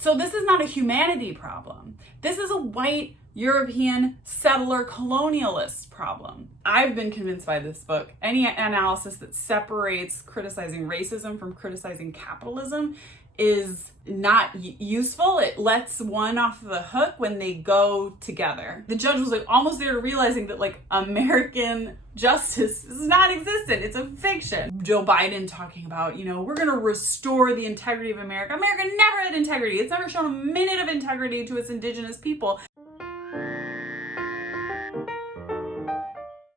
So this is not a humanity problem. This is a white European settler colonialist problem. I've been convinced by this book. Any analysis that separates criticizing racism from criticizing capitalism is not useful. It lets one off the hook when they go together. The judge was like almost there to realizing that like American justice is not existent. It's a fiction. Joe Biden talking about, we're gonna restore the integrity of America. America never had integrity. It's never shown a minute of integrity to its indigenous people.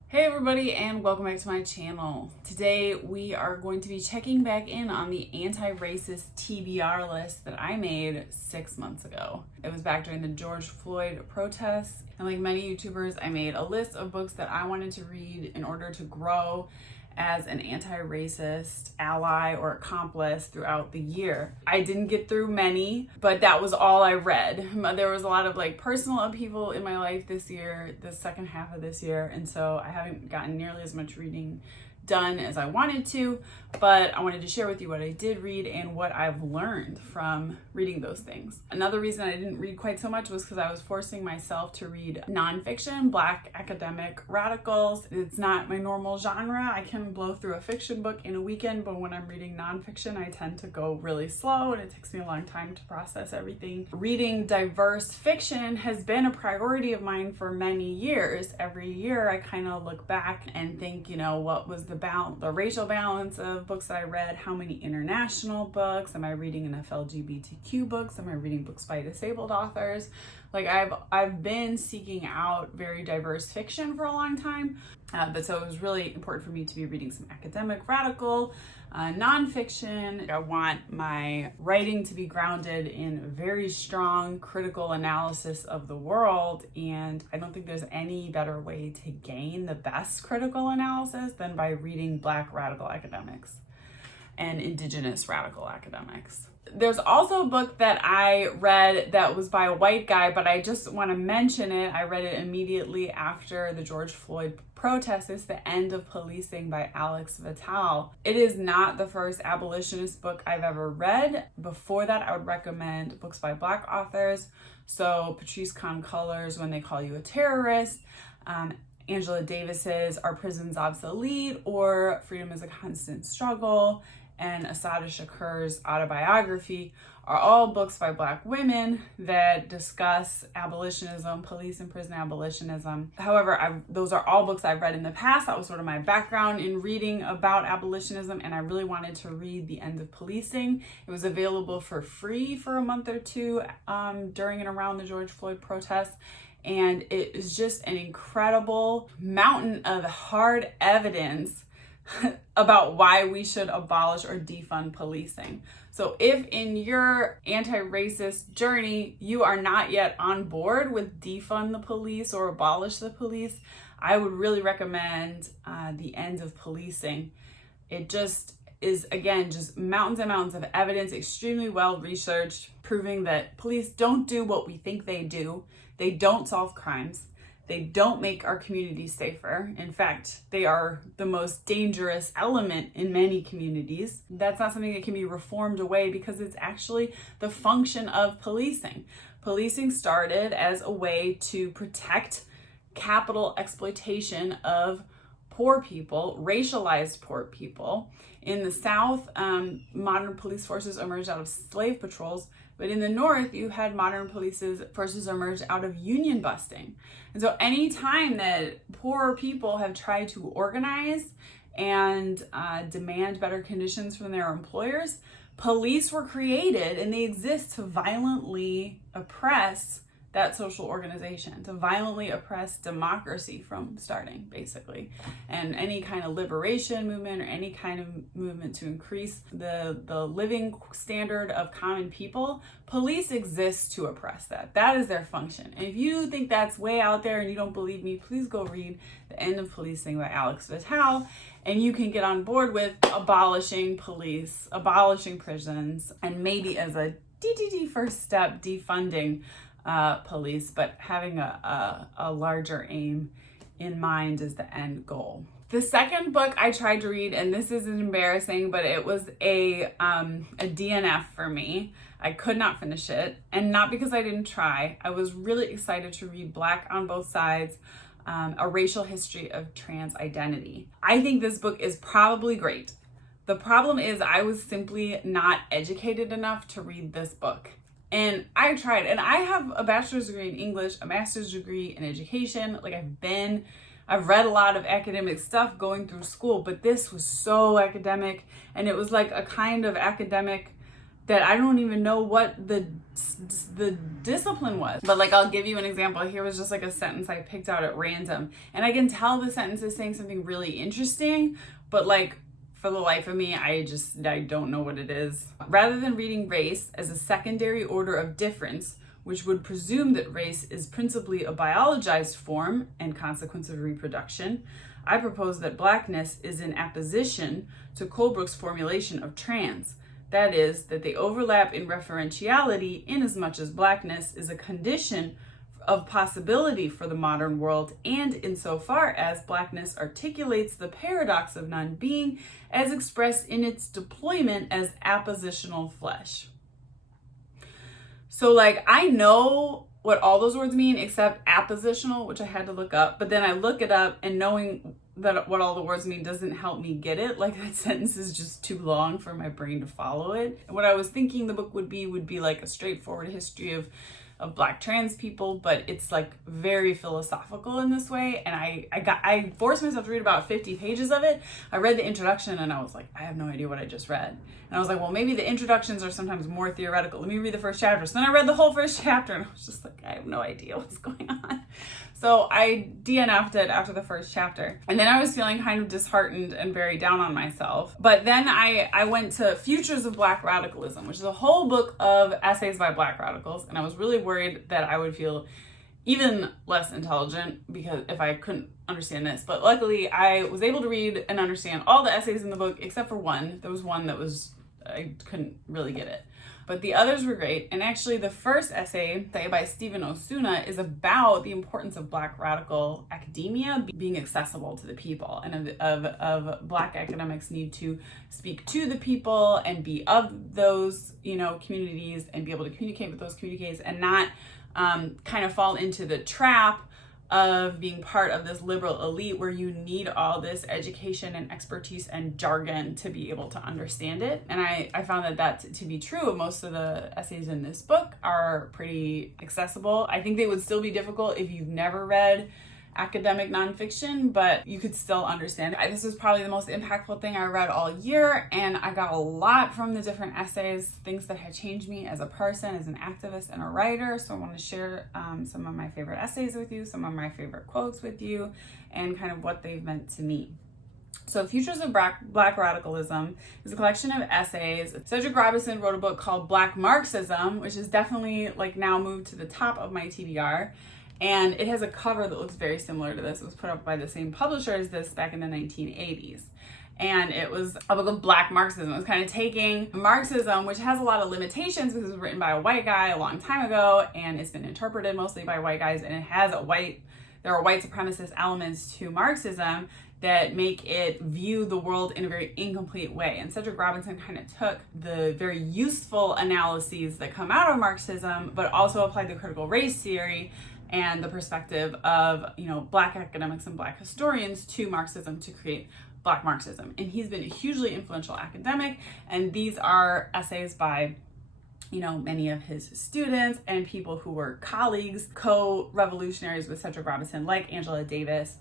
Hey everybody, and welcome back to my channel. Today we are going to be checking back in on the anti-racist TBR list that I made 6 months ago. It was back during the George Floyd protests, and like many YouTubers, I made a list of books that I wanted to read in order to grow as an anti-racist ally or accomplice throughout the year. I didn't get through many, but that was all I read. There was a lot of like personal upheaval in my life this year, the second half of this year, and so I haven't gotten nearly as much reading done as I wanted to, but I wanted to share with you what I did read and what I've learned from reading those things. Another reason I didn't read quite so much was because I was forcing myself to read nonfiction, Black academic radicals. It's not my normal genre. I can blow through a fiction book in a weekend, but when I'm reading nonfiction, I tend to go really slow and it takes me a long time to process everything. Reading diverse fiction has been a priority of mine for many years. Every year I kind of look back and think, what was the racial balance of books that I read? How many international books? Am I reading enough LGBTQ books? Am I reading books by disabled authors? Like I've been seeking out very diverse fiction for a long time, but so it was really important for me to be reading some academic radical nonfiction. I want my writing to be grounded in very strong critical analysis of the world, and I don't think there's any better way to gain the best critical analysis than by reading Black radical academics and Indigenous radical academics. There's also a book that I read that was by a white guy, but I just want to mention it. I read it immediately after the George Floyd protests. It's The End of Policing by Alex Vitale. It is not the first abolitionist book I've ever read. Before that, I would recommend books by Black authors. So Patrisse Khan-Cullors' When They Call You a Terrorist, Angela Davis's Are Prisons Obsolete, or Freedom is a Constant Struggle, and Assata Shakur's autobiography are all books by Black women that discuss abolitionism, police and prison abolitionism. However, those are all books I've read in the past. That was sort of my background in reading about abolitionism, and I really wanted to read The End of Policing. It was available for free for a month or two during and around the George Floyd protests. And it is just an incredible mountain of hard evidence about why we should abolish or defund policing. So if in your anti-racist journey you are not yet on board with defund the police or abolish the police, I would really recommend The End of Policing. It just is, again, just mountains and mountains of evidence, extremely well researched, proving that police don't do what we think they do. They don't solve crimes. They don't make our communities safer. In fact, they are the most dangerous element in many communities. That's not something that can be reformed away because it's actually the function of policing. Policing started as a way to protect capital exploitation of poor people, racialized poor people. In the South, modern police forces emerged out of slave patrols, but in the North, you had modern police forces emerge out of union busting. And so any time that poor people have tried to organize and demand better conditions from their employers, police were created, and they exist to violently oppress that social organization, to violently oppress democracy from starting, basically. And any kind of liberation movement or any kind of movement to increase the living standard of common people, police exist to oppress that. That is their function. And if you think that's way out there and you don't believe me, please go read The End of Policing by Alex Vitale, and you can get on board with abolishing police, abolishing prisons, and maybe as a first step, defunding police, but having a larger aim in mind as the end goal. The second book I tried to read, and this is embarrassing, but it was a DNF for me. I could not finish it, and not because I didn't try. I was really excited to read Black on Both Sides, A Racial History of Trans Identity. I think this book is probably great. The problem is I was simply not educated enough to read this book. And I tried, and I have a bachelor's degree in English, a master's degree in education. Like I've read a lot of academic stuff going through school, but this was so academic, and it was like a kind of academic that I don't even know what the discipline was. But like, I'll give you an example. Here was just like a sentence I picked out at random, and I can tell the sentence is saying something really interesting, but like, for the life of me, I don't know what it is. Rather than reading race as a secondary order of difference, which would presume that race is principally a biologized form and consequence of reproduction, I propose that Blackness is in apposition to Colebrook's formulation of trans. That is, that they overlap in referentiality inasmuch as Blackness is a condition of possibility for the modern world, and insofar as Blackness articulates the paradox of non-being as expressed in its deployment as appositional flesh. So like, I know what all those words mean except appositional, which I had to look up, but then I look it up, and knowing that what all the words mean doesn't help me get it. Like, that sentence is just too long for my brain to follow it. And what I was thinking the book would be like a straightforward history of Black trans people, but it's like very philosophical in this way. And I forced myself to read about 50 pages of it. I read the introduction and I was like, I have no idea what I just read. And I was like, well, maybe the introductions are sometimes more theoretical. Let me read the first chapter. So then I read the whole first chapter, and I was just like, I have no idea what's going on. So I DNF'd it after the first chapter. And then I was feeling kind of disheartened and very down on myself. But then I went to Futures of Black Radicalism, which is a whole book of essays by Black radicals. And I was really worried that I would feel even less intelligent because if I couldn't understand this. But luckily I was able to read and understand all the essays in the book except for one. There was one that I couldn't really get it. But the others were great. And actually the first essay by Stephen Osuna is about the importance of Black radical academia being accessible to the people, and of Black academics need to speak to the people and be of those, communities and be able to communicate with those communities and not kind of fall into the trap of being part of this liberal elite where you need all this education and expertise and jargon to be able to understand it. And I found that to be true. Most of the essays in this book are pretty accessible. I think they would still be difficult if you've never read academic nonfiction, but you could still understand it. This was probably the most impactful thing I read all year, and I got a lot from the different essays, things that had changed me as a person, as an activist and a writer. So I want to share some of my favorite essays with you, some of my favorite quotes with you, and kind of what they've meant to me. So Futures of Black Radicalism is a collection of essays. Cedric Robinson wrote a book called Black Marxism, which is definitely like now moved to the top of my TBR. And it has a cover that looks very similar to this. It was put up by the same publisher as this back in the 1980s. And it was a book of Black Marxism. It was kind of taking Marxism, which has a lot of limitations because it was written by a white guy a long time ago, and it's been interpreted mostly by white guys, and there are white supremacist elements to Marxism that make it view the world in a very incomplete way. And Cedric Robinson kind of took the very useful analyses that come out of Marxism, but also applied the critical race theory and the perspective of, Black academics and Black historians to Marxism to create Black Marxism. And he's been a hugely influential academic, and these are essays by, many of his students and people who were colleagues, co-revolutionaries with Cedric Robinson, like Angela Davis,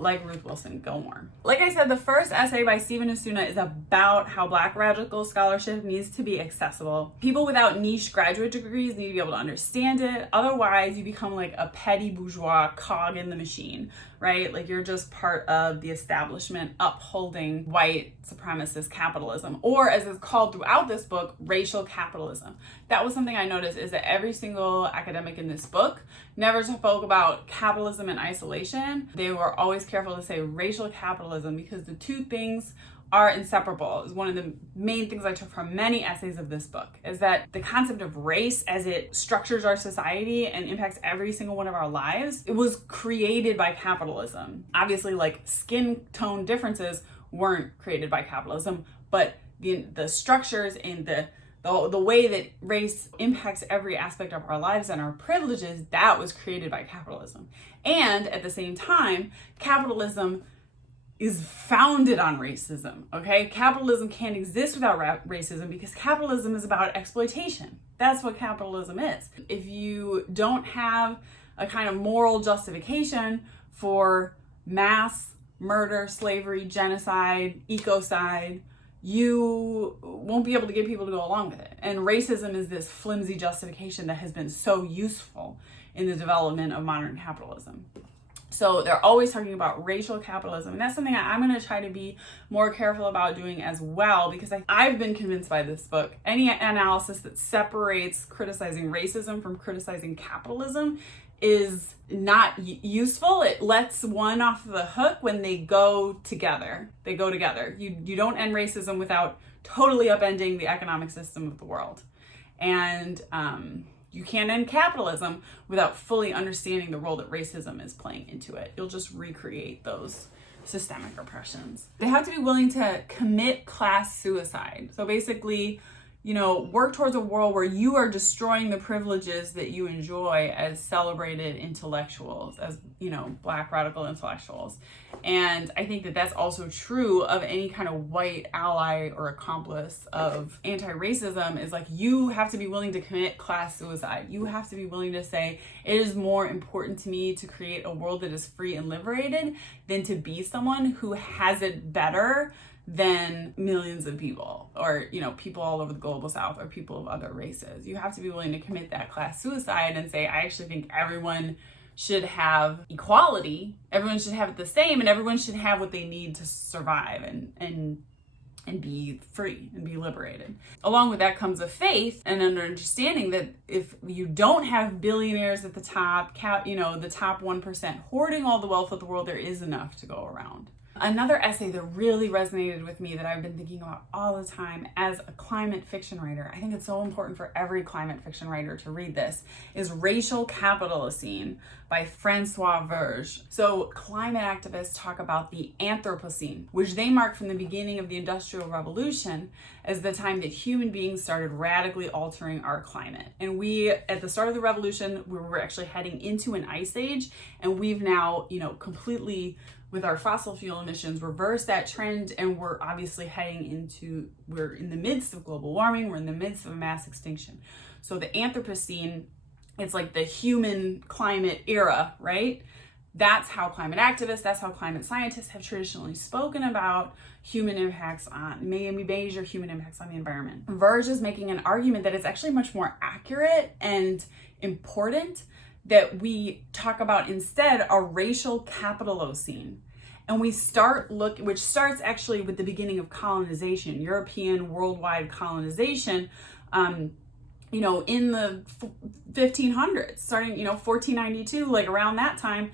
like Ruth Wilson Gilmore. Like I said, the first essay by Stephen Osuna is about how Black radical scholarship needs to be accessible. People without niche graduate degrees need to be able to understand it. Otherwise, you become like a petty bourgeois cog in the machine, right? Like you're just part of the establishment upholding white supremacist capitalism, or as it's called throughout this book, racial capitalism. That was something I noticed, is that every single academic in this book never spoke about capitalism in isolation. They were always careful to say racial capitalism because the two things are inseparable is one of the main things I took from many essays of this book, is that the concept of race as it structures our society and impacts every single one of our lives, it was created by capitalism. Obviously, like skin tone differences weren't created by capitalism, but the structures and the way that race impacts every aspect of our lives and our privileges, that was created by capitalism. And at the same time, capitalism is founded on racism, okay? Capitalism can't exist without racism because capitalism is about exploitation. That's what capitalism is. If you don't have a kind of moral justification for mass murder, slavery, genocide, ecocide, you won't be able to get people to go along with it. And racism is this flimsy justification that has been so useful in the development of modern capitalism. So they're always talking about racial capitalism. And that's something I'm going to try to be more careful about doing as well, because I've been convinced by this book. Any analysis that separates criticizing racism from criticizing capitalism is not useful. It lets one off the hook when they go together. They go together. You don't end racism without totally upending the economic system of the world. And you can't end capitalism without fully understanding the role that racism is playing into it. You'll just recreate those systemic oppressions. They have to be willing to commit class suicide. So basically, work towards a world where you are destroying the privileges that you enjoy as celebrated intellectuals, as, Black radical intellectuals. And I think that that's also true of any kind of white ally or accomplice of anti-racism, is like, you have to be willing to commit class suicide. You have to be willing to say, it is more important to me to create a world that is free and liberated than to be someone who has it better than millions of people, or people all over the global south, or people of other races. You have to be willing to commit that class suicide and say, I actually think everyone should have equality, everyone should have it the same, and everyone should have what they need to survive and be free and be liberated. Along with that comes a faith and an understanding that if you don't have billionaires at the top, the top 1% hoarding all the wealth of the world, there is enough to go around. Another essay that really resonated with me that I've been thinking about all the time as a climate fiction writer, I think it's so important for every climate fiction writer to read this, is Racial Capitalism by Francois Verge. So climate activists talk about the Anthropocene, which they mark from the beginning of the Industrial Revolution as the time that human beings started radically altering our climate. And we, at the start of the revolution, we were actually heading into an ice age, and we've now, completely, with our fossil fuel emissions, reverse that trend, and we're obviously we're in the midst of global warming, we're in the midst of a mass extinction. So the Anthropocene, it's like the human climate era, right? That's how climate activists, that's how climate scientists have traditionally spoken about human impacts on, major human impacts on the environment. Verge is making an argument that it's actually much more accurate and important that we talk about instead a racial capitalocene. And we which starts actually with the beginning of colonization, European worldwide colonization, in the 1500s, starting, 1492, like around that time.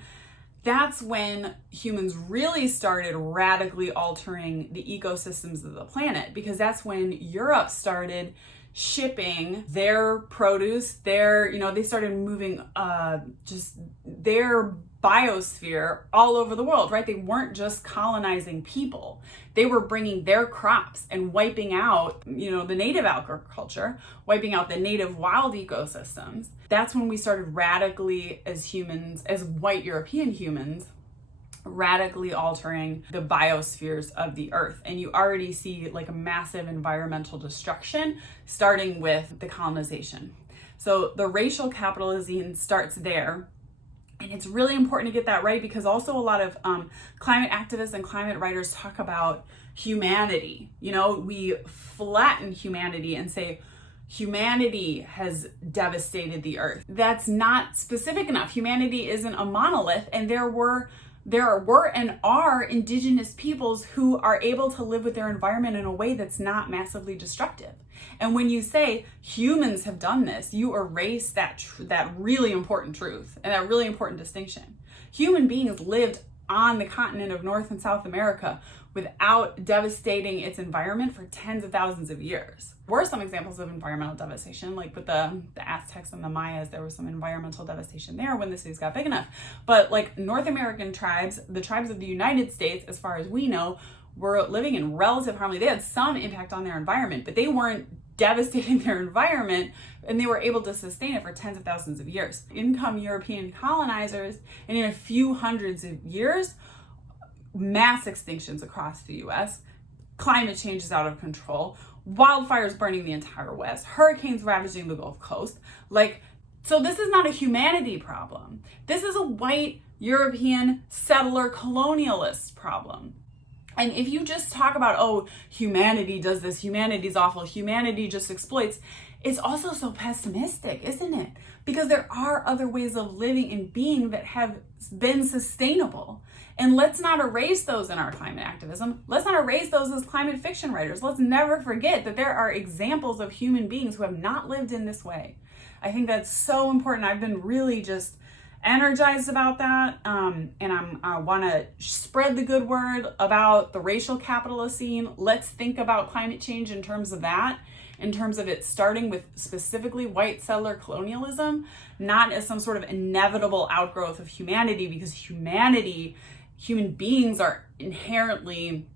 That's when humans really started radically altering the ecosystems of the planet, because that's when Europe started shipping their produce, they started moving just their biosphere all over the world, right? They weren't just colonizing people. They were bringing their crops and wiping out, the native agriculture, wiping out the native wild ecosystems. That's when we started radically, as humans, as white European humans, radically altering the biospheres of the earth. And you already see like a massive environmental destruction starting with the colonization. So the racial capitalism starts there. And it's really important to get that right, because also a lot of climate activists and climate writers talk about humanity. We flatten humanity and say humanity has devastated the earth. That's not specific enough. Humanity isn't a monolith, and there were and are indigenous peoples who are able to live with their environment in a way that's not massively destructive. And when you say humans have done this, you erase that really important truth and that really important distinction. Human beings lived on the continent of North and South America without devastating its environment for tens of thousands of years. There were some examples of environmental devastation, like with the Aztecs and the Mayas, there was some environmental devastation there when the cities got big enough. But like North American tribes, the tribes of the United States, as far as we know, were living in relative harmony. They had some impact on their environment, but they weren't devastating their environment, and they were able to sustain it for tens of thousands of years. In come European colonizers, and in a few hundreds of years, mass extinctions across the US, climate change is out of control, wildfires burning the entire West, hurricanes ravaging the Gulf Coast. So this is not a humanity problem. This is a white European settler colonialist problem. And if you just talk about, oh, humanity does this, humanity's awful, humanity just exploits, it's also so pessimistic, isn't it? Because there are other ways of living and being that have been sustainable. And let's not erase those in our climate activism. Let's not erase those as climate fiction writers. Let's never forget that there are examples of human beings who have not lived in this way. I think that's so important. I've been really just energized about that, and I want to spread the good word about the racial capitalocene. Let's think about climate change in terms of that, in terms of it starting with specifically white settler colonialism, not as some sort of inevitable outgrowth of humanity, because human beings are inherently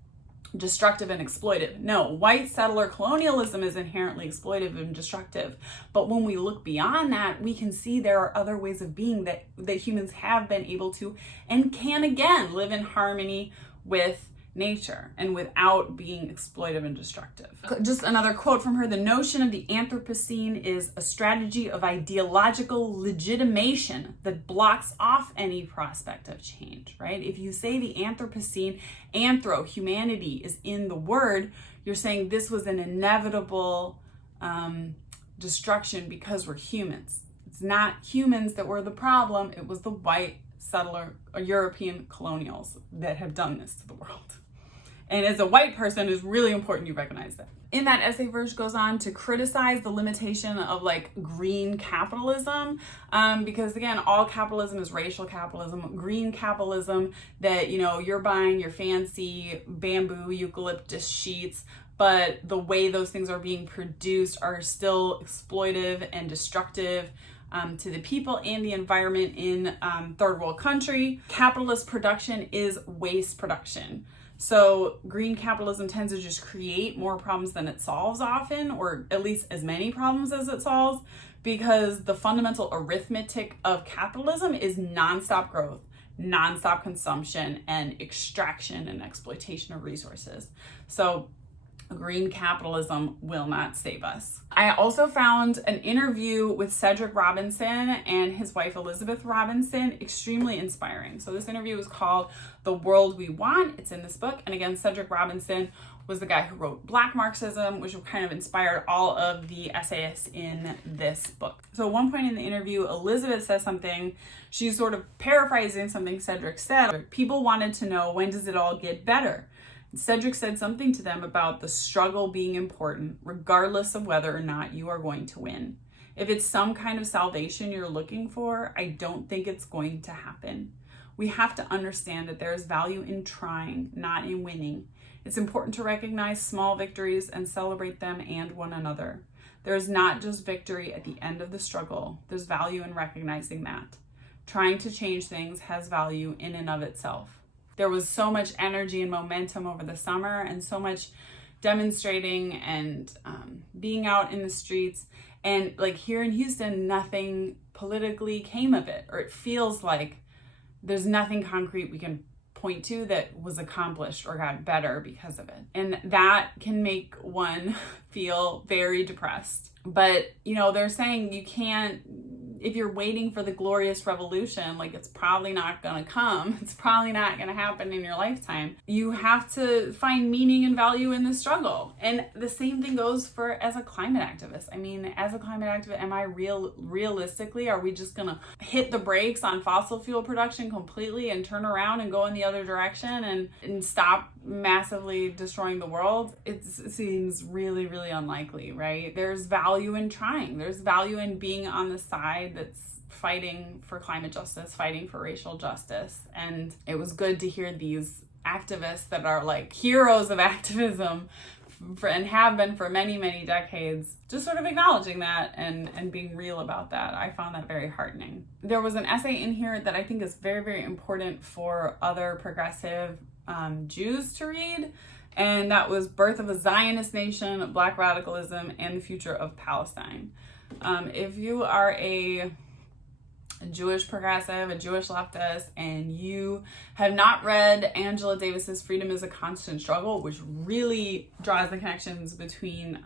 destructive and exploitive. No, white settler colonialism is inherently exploitive and destructive. But when we look beyond that, we can see there are other ways of being that humans have been able to and can again live in harmony with nature and without being exploitive and destructive. Just another quote from her: the notion of the Anthropocene is a strategy of ideological legitimation that blocks off any prospect of change, right? If you say the Anthropocene, anthro, humanity, is in the word, you're saying this was an inevitable destruction because we're humans. It's not humans that were the problem, it was the white settler European colonials that have done this to the world. And as a white person, it's really important you recognize that. In that essay, Verge goes on to criticize the limitation of green capitalism, because again, all capitalism is racial capitalism. Green capitalism, that you're buying your fancy bamboo eucalyptus sheets, but the way those things are being produced are still exploitive and destructive to the people and the environment in third world country. Capitalist production is waste production. So green capitalism tends to just create more problems than it solves often, or at least as many problems as it solves, because the fundamental arithmetic of capitalism is nonstop growth, nonstop consumption, and extraction and exploitation of resources. So green capitalism will not save us. I also found an interview with Cedric Robinson and his wife Elizabeth Robinson extremely inspiring. So this interview is called The World We Want. It's in this book. And again, Cedric Robinson was the guy who wrote Black Marxism, which kind of inspired all of the essayists in this book. So at one point in the interview, Elizabeth says something, she's sort of paraphrasing something Cedric said. People wanted to know, when does it all get better? Cedric said something to them about the struggle being important, regardless of whether or not you are going to win. If it's some kind of salvation you're looking for, I don't think it's going to happen. We have to understand that there is value in trying, not in winning. It's important to recognize small victories and celebrate them and one another. There is not just victory at the end of the struggle. There's value in recognizing that. Trying to change things has value in and of itself. There was so much energy and momentum over the summer, and so much demonstrating and being out in the streets. And here in Houston, nothing politically came of it, or it feels like there's nothing concrete we can point to that was accomplished or got better because of it. And that can make one feel very depressed. But, they're saying you can't, if you're waiting for the glorious revolution, it's probably not gonna come. It's probably not gonna happen in your lifetime. You have to find meaning and value in the struggle. And the same thing goes for as a climate activist. I mean, as a climate activist, am I realistically, are we just gonna hit the brakes on fossil fuel production completely and turn around and go in the other direction and stop massively destroying the world, it seems really, really unlikely, right? There's value in trying. There's value in being on the side that's fighting for climate justice, fighting for racial justice. And it was good to hear these activists that are like heroes of activism and have been for many, many decades, just sort of acknowledging that and being real about that. I found that very heartening. There was an essay in here that I think is very, very important for other progressive Jews to read, and that was Birth of a Zionist Nation, Black Radicalism, and the Future of Palestine. If you are a Jewish progressive, a Jewish leftist, and you have not read Angela Davis's Freedom is a Constant Struggle, which really draws the connections between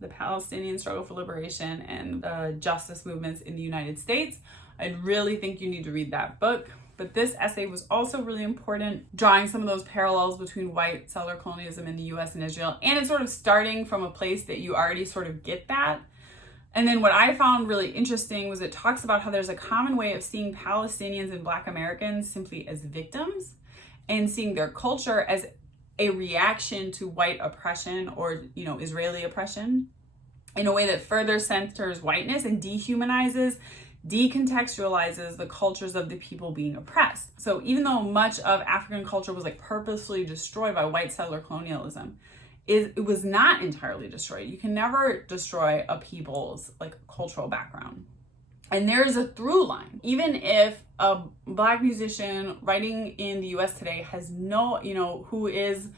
the Palestinian struggle for liberation and the justice movements in the United States, I really think you need to read that book. But this essay was also really important, drawing some of those parallels between white settler colonialism in the US and Israel. And it's sort of starting from a place that you already sort of get that. And then what I found really interesting was it talks about how there's a common way of seeing Palestinians and Black Americans simply as victims and seeing their culture as a reaction to white oppression or, Israeli oppression in a way that further centers whiteness and dehumanizes, decontextualizes the cultures of the people being oppressed. So even though much of African culture was like purposely destroyed by white settler colonialism, it was not entirely destroyed. You can never destroy a people's like cultural background. And there is a through line. Even if a Black musician writing in the US today has no, whose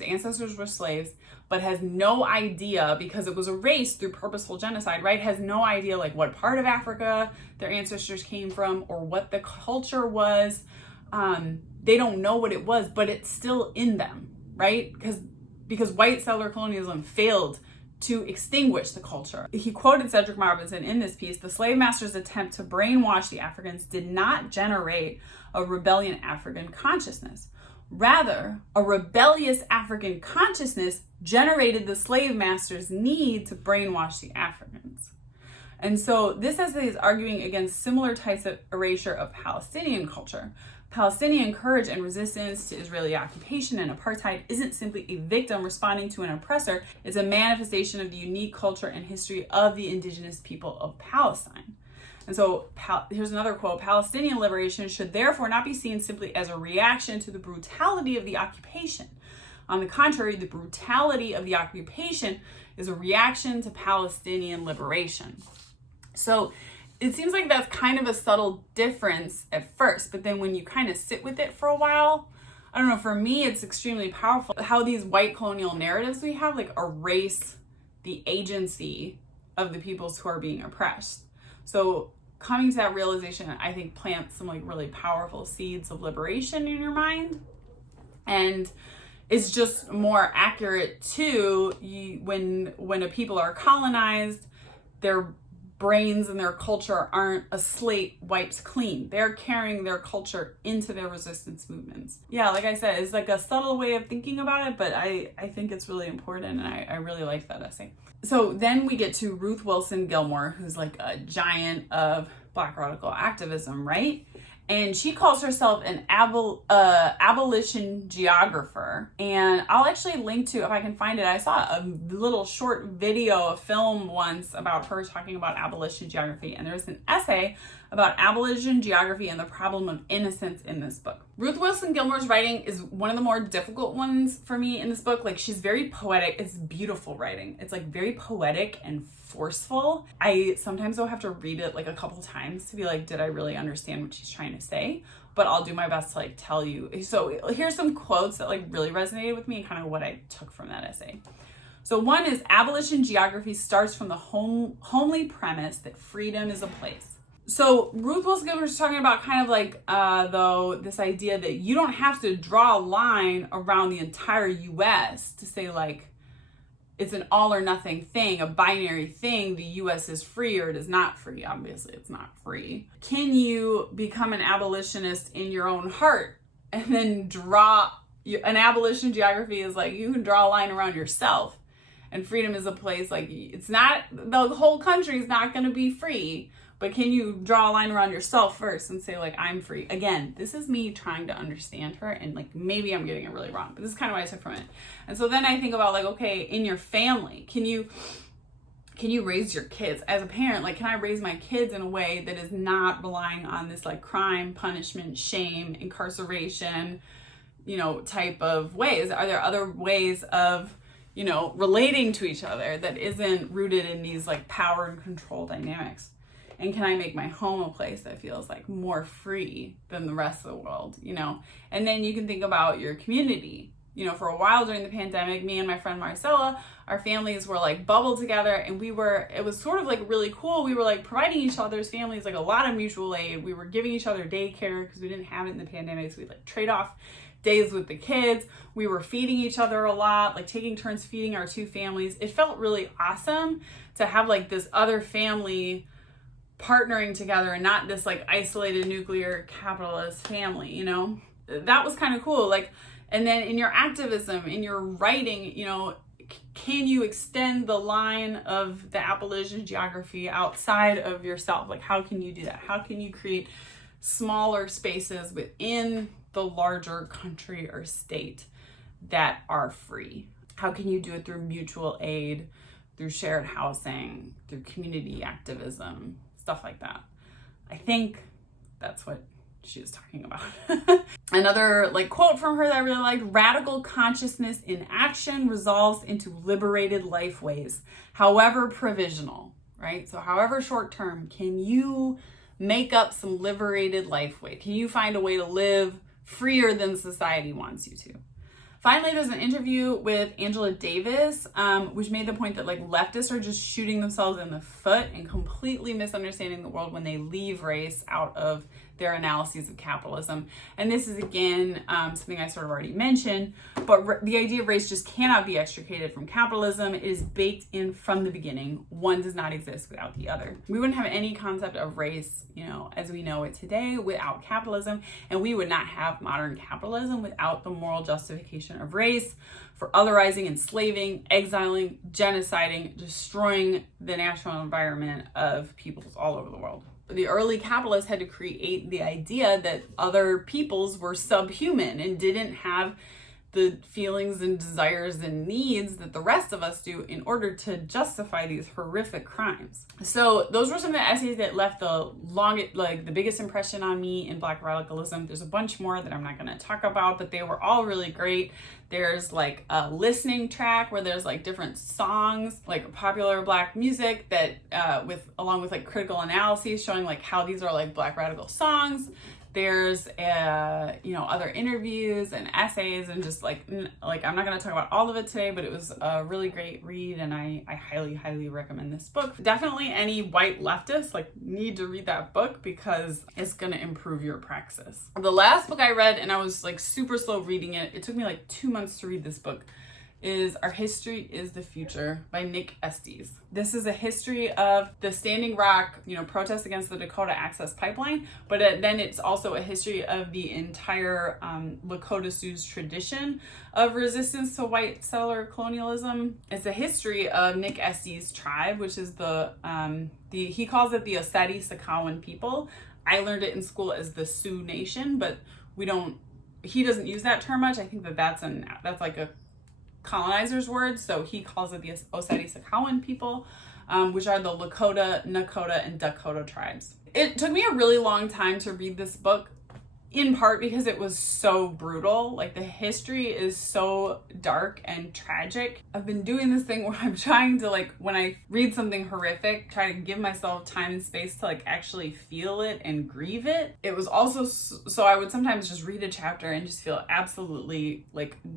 ancestors were slaves, but has no idea because it was erased through purposeful genocide, right? Has no idea like what part of Africa their ancestors came from or what the culture was. They don't know what it was, but it's still in them, right? Because white settler colonialism failed to extinguish the culture. He quoted Cedric Robinson in this piece: the slave masters' attempt to brainwash the Africans did not generate a rebellion African consciousness. Rather, a rebellious African consciousness generated the slave masters' need to brainwash the Africans. And so this essay is arguing against similar types of erasure of Palestinian culture. Palestinian courage and resistance to Israeli occupation and apartheid isn't simply a victim responding to an oppressor, it's a manifestation of the unique culture and history of the indigenous people of Palestine. And so here's another quote: Palestinian liberation should therefore not be seen simply as a reaction to the brutality of the occupation. On the contrary, the brutality of the occupation is a reaction to Palestinian liberation. So it seems like that's kind of a subtle difference at first, but then when you kind of sit with it for a while, I don't know, for me, it's extremely powerful how these white colonial narratives we have like erase the agency of the peoples who are being oppressed. So coming to that realization, I think, plants some like really powerful seeds of liberation in your mind. And it's just more accurate too, when a people are colonized, their brains and their culture aren't a slate wiped clean. They're carrying their culture into their resistance movements. Yeah, like I said, it's like a subtle way of thinking about it, but I think it's really important, and I really like that essay. So then we get to Ruth Wilson Gilmore, who's like a giant of Black radical activism, right? And she calls herself an abolition geographer. And I'll actually link to, if I can find it, I saw a little short video, a film once about her talking about abolition geography. And there's an essay about abolition geography and the problem of innocence in this book. Ruth Wilson Gilmore's writing is one of the more difficult ones for me in this book. Like, she's very poetic. It's beautiful writing. It's like very poetic and forceful. I sometimes will have to read it like a couple times to be like, did I really understand what she's trying to say? But I'll do my best to like tell you. So here's some quotes that like really resonated with me and kind of what I took from that essay. So one is, abolition geography starts from the homely premise that freedom is a place. So Ruth Wilson Gilmore is talking about kind of like, though, this idea that you don't have to draw a line around the entire US to say like, it's an all or nothing thing, a binary thing. The US is free or it is not free. Obviously, it's not free. Can you become an abolitionist in your own heart and then draw an abolition geography is like, you can draw a line around yourself, and freedom is a place like, it's not, the whole country is not going to be free, but can you draw a line around yourself first and say, like, I'm free? Again, this is me trying to understand her, and like maybe I'm getting it really wrong, but this is kind of what I took from it. And so then I think about, like, okay, in your family, can you raise your kids as a parent? Like, can I raise my kids in a way that is not relying on this like crime, punishment, shame, incarceration, type of ways? Are there other ways of, relating to each other that isn't rooted in these like power and control dynamics? And can I make my home a place that feels like more free than the rest of the world, And then you can think about your community. For a while during the pandemic, me and my friend Marcella, our families were like bubbled together, and it was sort of like really cool. We were like providing each other's families like a lot of mutual aid. We were giving each other daycare because we didn't have it in the pandemic. So we'd like trade off days with the kids. We were feeding each other a lot, like taking turns feeding our two families. It felt really awesome to have like this other family partnering together and not this like isolated nuclear capitalist family, That was kind of cool. Like, and then in your activism, in your writing, can you extend the line of the Appalachian geography outside of yourself? Like, how can you do that? How can you create smaller spaces within the larger country or state that are free? How can you do it through mutual aid, through shared housing, through community activism, stuff like that? I think that's what she was talking about. Another like quote from her that I really liked: radical consciousness in action resolves into liberated lifeways, however provisional, right? So however short term, can you make up some liberated lifeway? Can you find a way to live freer than society wants you to? Finally, there's an interview with Angela Davis, which made the point that like leftists are just shooting themselves in the foot and completely misunderstanding the world when they leave race out of their analyses of capitalism. And this is, again, something I sort of already mentioned, but the idea of race just cannot be extricated from capitalism. It is baked in from the beginning. One does not exist without the other. We wouldn't have any concept of race, as we know it today without capitalism, and we would not have modern capitalism without the moral justification of race for otherizing, enslaving, exiling, genociding, destroying the natural environment of peoples all over the world. The early capitalists had to create the idea that other peoples were subhuman and didn't have the feelings and desires and needs that the rest of us do in order to justify these horrific crimes. So those were some of the essays that left the biggest impression on me in Black radicalism. There's a bunch more that I'm not going to talk about, but they were all really great. There's like a listening track where there's like different songs, like popular Black music that along with like critical analyses showing like how these are like Black radical songs. There's other interviews and essays and just like I'm not going to talk about all of it today, but it was a really great read, and I highly, highly recommend this book. Definitely any white leftists need to read that book because it's going to improve your praxis. The last book I read, and I was like super slow reading it. It took me like 2 months to read this book. Is Our History is the Future by Nick Estes. This is a history of the Standing Rock, protests against the Dakota Access Pipeline, but then it's also a history of the entire Lakota Sioux tradition of resistance to white settler colonialism. It's a history of Nick Estes' tribe, which is he calls it the Osage-Sakowin people. I learned it in school as the Sioux Nation, but he doesn't use that term much. I think that's like a colonizer's word, so he calls it the Osage-Sakowin people, which are the Lakota, Nakota, and Dakota tribes. It took me a really long time to read this book, in part because it was so brutal. Like, the history is so dark and tragic. I've been doing this thing where I'm trying to, when I read something horrific, try to give myself time and space to actually feel it and grieve it. It was also so I would sometimes just read a chapter and just feel absolutely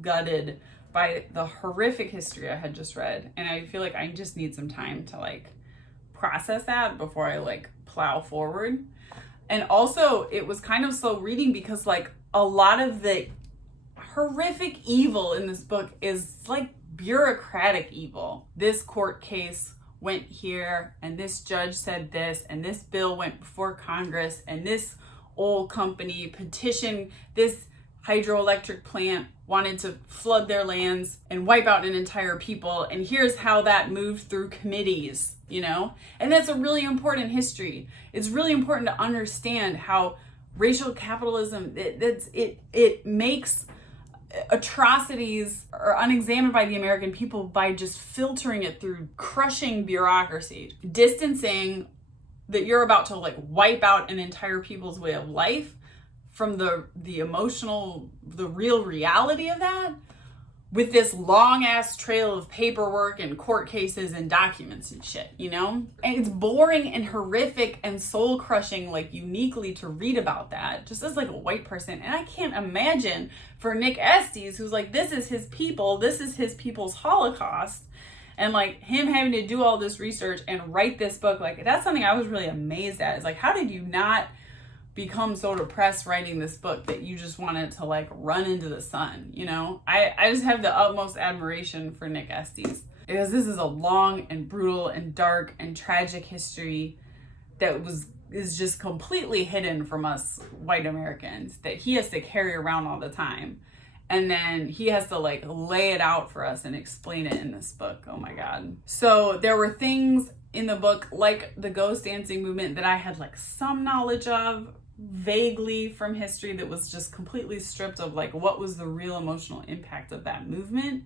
gutted by the horrific history I had just read. And I feel like I just need some time to process that before I plow forward. And also it was kind of slow reading because a lot of the horrific evil in this book is bureaucratic evil. This court case went here, and this judge said this, and this bill went before Congress, and this oil company petitioned this hydroelectric plant wanted to flood their lands and wipe out an entire people, and here's how that moved through committees, you know? And that's a really important history. It's really important to understand how racial capitalism, it makes atrocities are unexamined by the American people by just filtering it through crushing bureaucracy, distancing that you're about to like wipe out an entire people's way of life from the emotional, the real reality of that, with this long ass trail of paperwork and court cases and documents and shit, you know? And it's boring and horrific and soul crushing, like uniquely to read about that, just as like a white person. And I can't imagine for Nick Estes, who's like, this is his people, this is his people's Holocaust, and like him having to do all this research and write this book. Like, that's something I was really amazed at. Is like, how did you not become so depressed writing this book that you just wanted to like run into the sun, you know? I just have the utmost admiration for Nick Estes, because this is a long and brutal and dark and tragic history that is just completely hidden from us white Americans, that he has to carry around all the time. And then he has to like lay it out for us and explain it in this book. Oh my God. So there were things in the book like the ghost dancing movement that I had like some knowledge of vaguely from history, that was just completely stripped of like what was the real emotional impact of that movement.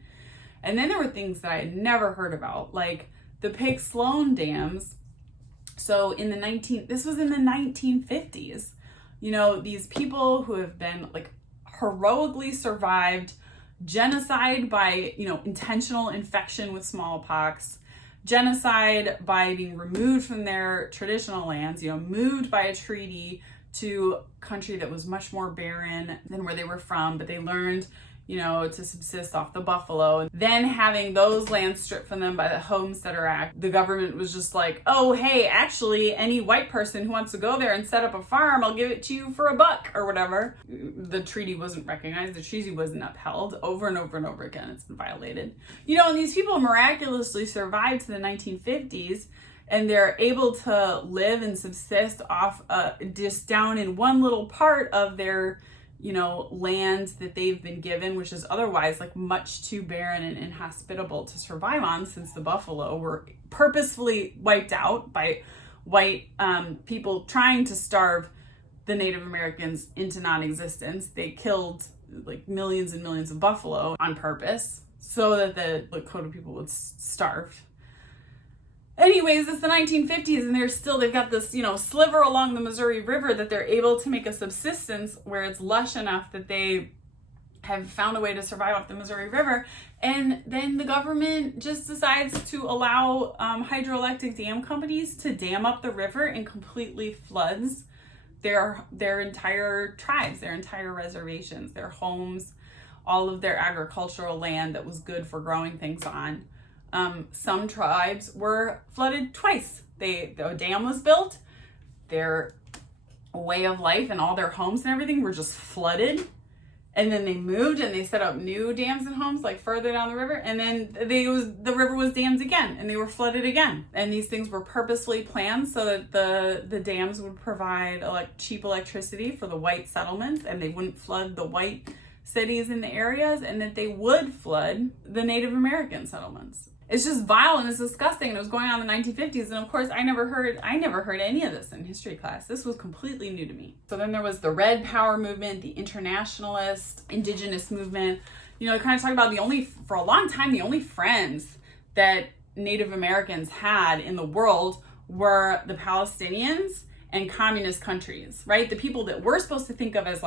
And then there were things that I had never heard about, like the Pig Sloan dams. So this was in the 1950s, you know, these people who have been like heroically survived genocide by, you know, intentional infection with smallpox, genocide by being removed from their traditional lands, you know, moved by a treaty to a country that was much more barren than where they were from, but they learned, you know, to subsist off the buffalo. Then having those lands stripped from them by the Homesteader Act, the government was just like, oh, hey, actually, any white person who wants to go there and set up a farm, I'll give it to you for $1 or whatever. The treaty wasn't recognized. The treaty wasn't upheld. Over and over and over again, it's been violated. You know, and these people miraculously survived to the 1950s, and they're able to live and subsist off just down in one little part of their, you know, land that they've been given, which is otherwise like much too barren and inhospitable to survive on, since the buffalo were purposefully wiped out by white people trying to starve the Native Americans into non-existence. They killed like millions and millions of buffalo on purpose so that the Lakota people would starve. Anyways, it's the 1950s, and they've got this, you know, sliver along the Missouri River that they're able to make a subsistence where it's lush enough that they have found a way to survive off the Missouri River. And then the government just decides to allow hydroelectric dam companies to dam up the river, and completely floods their entire tribes, their entire reservations, their homes, all of their agricultural land that was good for growing things on. Some tribes were flooded twice. The dam was built, their way of life and all their homes and everything were just flooded. And then they moved and they set up new dams and homes like further down the river. And then the river was dammed again, and they were flooded again. And these things were purposely planned so that the dams would provide cheap electricity for the white settlements, and they wouldn't flood the white cities in the areas, and that they would flood the Native American settlements. It's just vile and it's disgusting, and it was going on in the 1950s. And of course, I never heard any of this in history class. This was completely new to me. So then there was the Red Power movement, the internationalist, indigenous movement. You know, they kind of talk about for a long time, the only friends that Native Americans had in the world were the Palestinians and communist countries, right? The people that we're supposed to think of as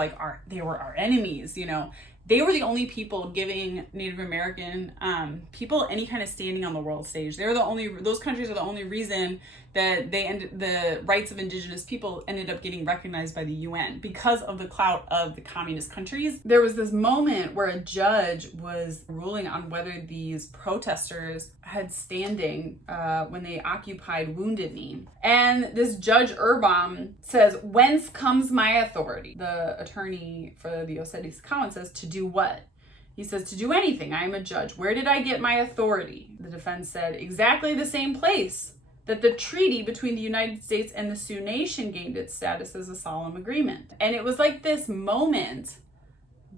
they were our enemies, you know. They were the only people giving Native American people any kind of standing on the world stage. Those countries are the only reason that the rights of indigenous people ended up getting recognized by the UN, because of the clout of the communist countries. There was this moment where a judge was ruling on whether these protesters had standing when they occupied Wounded Knee. And this Judge Urban says, "Whence comes my authority?" The attorney for the Ossetis Cowan says, "To do what?" He says, "To do anything. I am a judge. Where did I get my authority?" The defense said, "Exactly the same place that the treaty between the United States and the Sioux Nation gained its status as a solemn agreement." And it was like this moment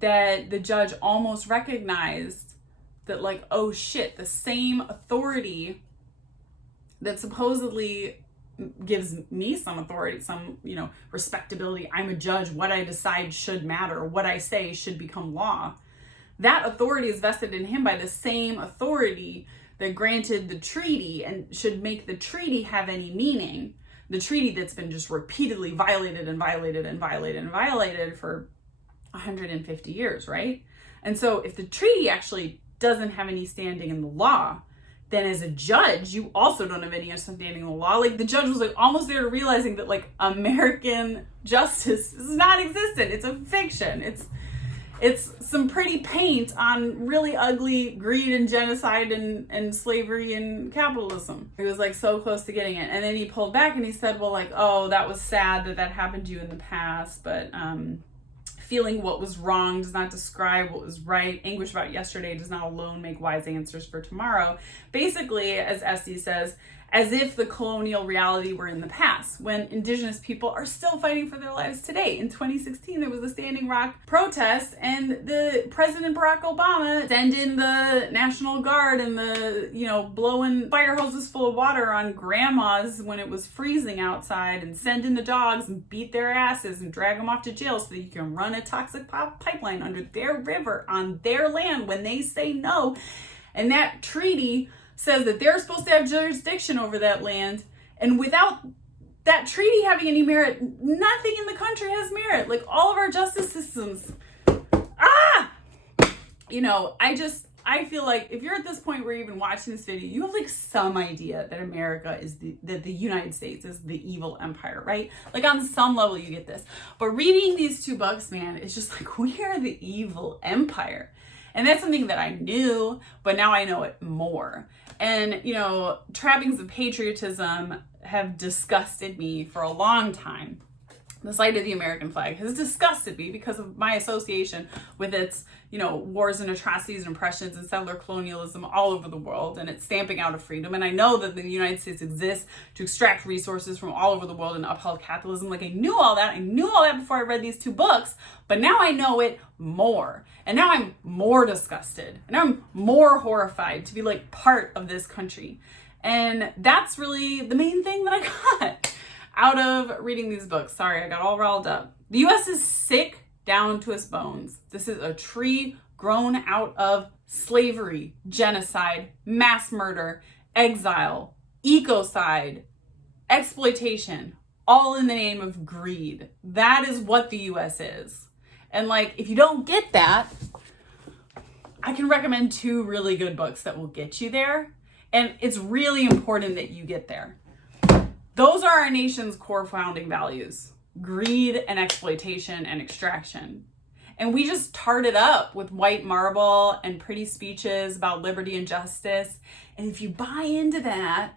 that the judge almost recognized that, like, oh shit, the same authority that supposedly gives me some authority, some, respectability. I'm a judge. What I decide should matter. What I say should become law. That authority is vested in him by the same authority that granted the treaty and should make the treaty have any meaning. The treaty that's been just repeatedly violated and violated and violated and violated for 150 years, right? And so if the treaty actually doesn't have any standing in the law, then as a judge, you also don't have any standing in the law. Like, the judge was like almost there to realizing that, like, American justice is not existent. It's a fiction. It's some pretty paint on really ugly greed and genocide and slavery and capitalism. He was like so close to getting it. And then he pulled back and he said, well, like, oh, that was sad that happened to you in the past, but feeling what was wrong does not describe what was right. Anguish about yesterday does not alone make wise answers for tomorrow. Basically, as Estes says, as if the colonial reality were in the past, when indigenous people are still fighting for their lives today. In 2016, there was the Standing Rock protest, and the President Barack Obama sent in the National Guard and blowing fire hoses full of water on grandmas when it was freezing outside, and send in the dogs and beat their asses and drag them off to jail so that you can run a toxic pipeline under their river on their land when they say no. And that treaty says that they're supposed to have jurisdiction over that land, and without that treaty having any merit, nothing in the country has merit. Like, all of our justice systems, I feel like if you're at this point where you're even watching this video, you have like some idea that America is that the United States is the evil empire, right? Like, on some level you get this, but reading these two books, man, it's just like, we are the evil empire. And that's something that I knew, but now I know it more. And, trappings of patriotism have disgusted me for a long time. The sight of the American flag has disgusted me because of my association with its, wars and atrocities and oppressions and settler colonialism all over the world, and its stamping out of freedom. And I know that the United States exists to extract resources from all over the world and uphold capitalism. Like, I knew all that. I knew all that before I read these two books, but now I know it more. And now I'm more disgusted. And I'm more horrified to be, like, part of this country. And that's really the main thing that I got out of reading these books. Sorry, I got all riled up. The U.S. is sick down to its bones. This is a tree grown out of slavery, genocide, mass murder, exile, ecocide, exploitation, all in the name of greed. That is what the U.S. is. And, like, if you don't get that, I can recommend two really good books that will get you there. And it's really important that you get there. Those are our nation's core founding values: greed and exploitation and extraction. And we just tart it up with white marble and pretty speeches about liberty and justice. And if you buy into that,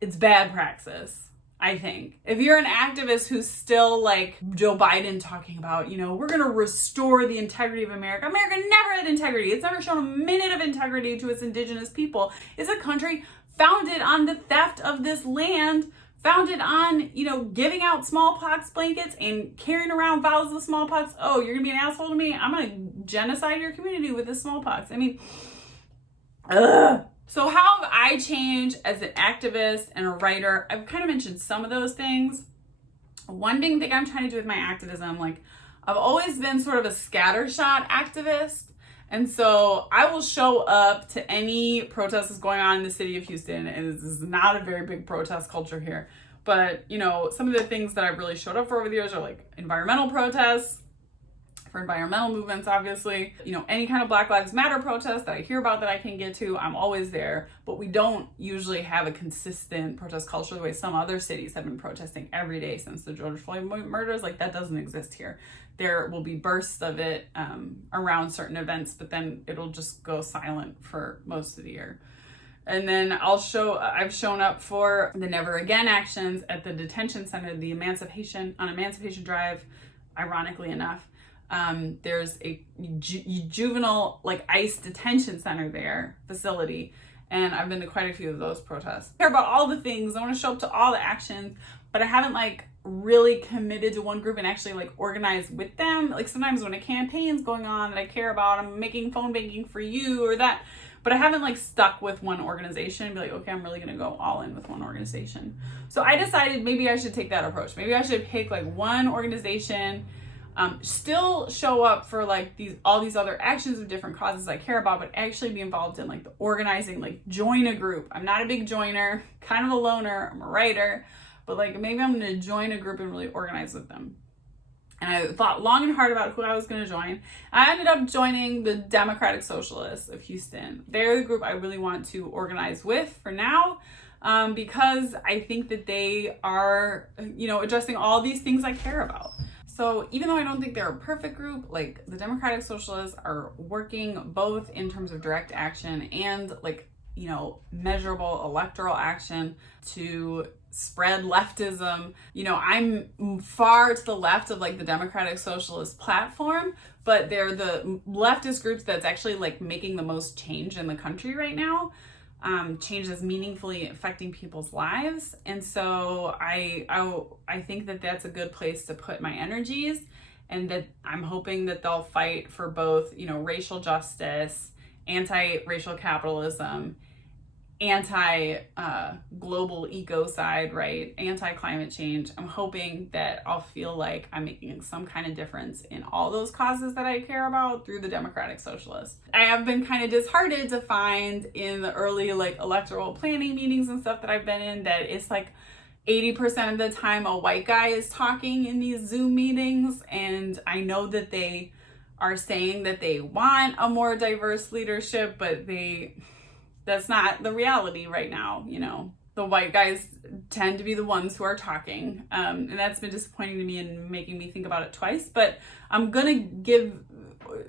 it's bad praxis, I think. If you're an activist who's still like Joe Biden talking about, we're going to restore the integrity of America. America never had integrity. It's never shown a minute of integrity to its indigenous people. It's a country founded on the theft of this land, founded on, giving out smallpox blankets and carrying around vials of smallpox. Oh, you're going to be an asshole to me? I'm going to genocide your community with this smallpox. I mean, ugh. So how have I changed as an activist and a writer? I've kind of mentioned some of those things. One big thing I'm trying to do with my activism, like, I've always been sort of a scattershot activist. And so I will show up to any protest that's going on in the city of Houston. And this is not a very big protest culture here. But, some of the things that I've really showed up for over the years are like environmental protests, for environmental movements, obviously. Any kind of Black Lives Matter protest that I hear about that I can get to, I'm always there. But we don't usually have a consistent protest culture the way some other cities have been protesting every day since the George Floyd murders. Like, that doesn't exist here. There will be bursts of it around certain events, but then it'll just go silent for most of the year. And then I've shown up for the Never Again actions at the detention center, the Emancipation Drive, ironically enough. There's a juvenile, like, ICE detention center facility. And I've been to quite a few of those protests. I care about all the things. I want to show up to all the actions, but I haven't, like, really committed to one group and actually like organize with them. Like sometimes when a campaign's going on that I care about, I'm making phone banking for you or that, but I haven't like stuck with one organization and be like, okay, I'm really gonna go all in with one organization. So I decided maybe I should take that approach. Maybe I should pick like one organization, still show up for like all these other actions of different causes I care about, but actually be involved in like the organizing, like join a group. I'm not a big joiner, kind of a loner, I'm a writer, but like maybe I'm gonna join a group and really organize with them. And I thought long and hard about who I was gonna join. I ended up joining the Democratic Socialists of Houston. They're the group I really want to organize with for now, because I think that they are, addressing all these things I care about. So even though I don't think they're a perfect group, like the Democratic Socialists are working both in terms of direct action and like, measurable electoral action to spread leftism. I'm far to the left of like the Democratic Socialist platform, but they're the leftist groups that's actually like making the most change in the country right now. Change that's meaningfully affecting people's lives. And so I think that that's a good place to put my energies, and that I'm hoping that they'll fight for both, racial justice, anti-racial capitalism, anti-global ecocide, right? Anti-climate change. I'm hoping that I'll feel like I'm making some kind of difference in all those causes that I care about through the Democratic Socialists. I have been kind of disheartened to find in the early like electoral planning meetings and stuff that I've been in that it's like 80% of the time a white guy is talking in these Zoom meetings. And I know that they are saying that they want a more diverse leadership, but that's not the reality right now. The white guys tend to be the ones who are talking. And that's been disappointing to me and making me think about it twice, but I'm gonna give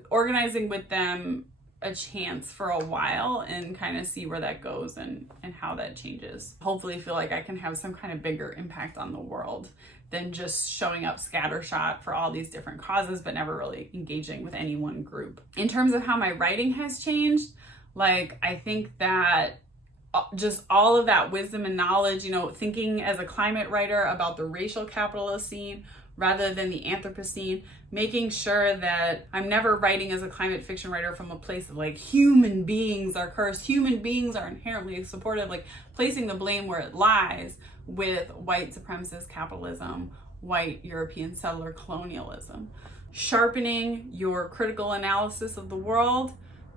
organizing with them a chance for a while and kind of see where that goes and how that changes. Hopefully feel like I can have some kind of bigger impact on the world than just showing up scattershot for all these different causes, but never really engaging with any one group. In terms of how my writing has changed, like, I think that just all of that wisdom and knowledge, thinking as a climate writer about the racial Capitalocene rather than the Anthropocene, making sure that I'm never writing as a climate fiction writer from a place of like human beings are cursed, human beings are inherently supportive, like placing the blame where it lies with white supremacist capitalism, white European settler colonialism. Sharpening your critical analysis of the world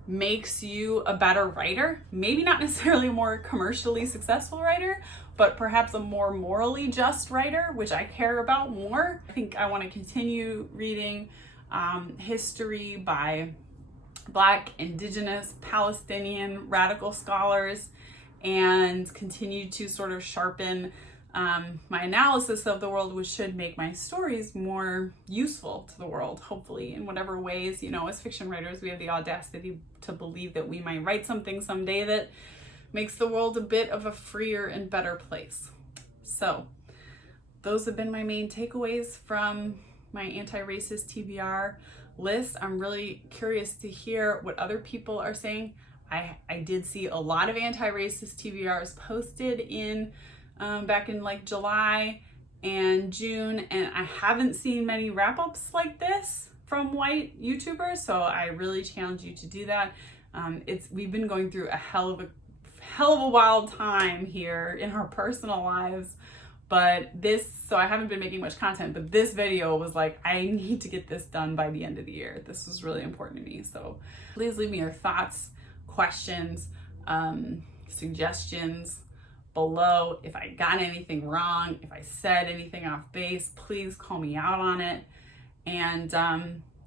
makes you a better writer, maybe not necessarily a more commercially successful writer, but perhaps a more morally just writer, which I care about more. I think I want to continue reading history by Black, Indigenous, Palestinian, radical scholars, and continue to sort of sharpen my analysis of the world, which should make my stories more useful to the world, hopefully, in whatever ways. As fiction writers, we have the audacity to believe that we might write something someday that makes the world a bit of a freer and better place. So those have been my main takeaways from my anti-racist TBR list. I'm really curious to hear what other people are saying. I did see a lot of anti-racist TBRs posted in back in like July and June, and I haven't seen many wrap-ups like this from white YouTubers, so I really challenge you to do that. We've been going through a hell of a wild time here in our personal lives, so I haven't been making much content, but this video was like, I need to get this done by the end of the year. This was really important to me. So please leave me your thoughts, questions, suggestions below. If I got anything wrong, if I said anything off base, please call me out on it. And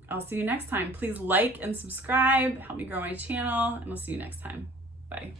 I'll see you next time. Please like and subscribe, help me grow my channel, and I'll see you next time. Bye.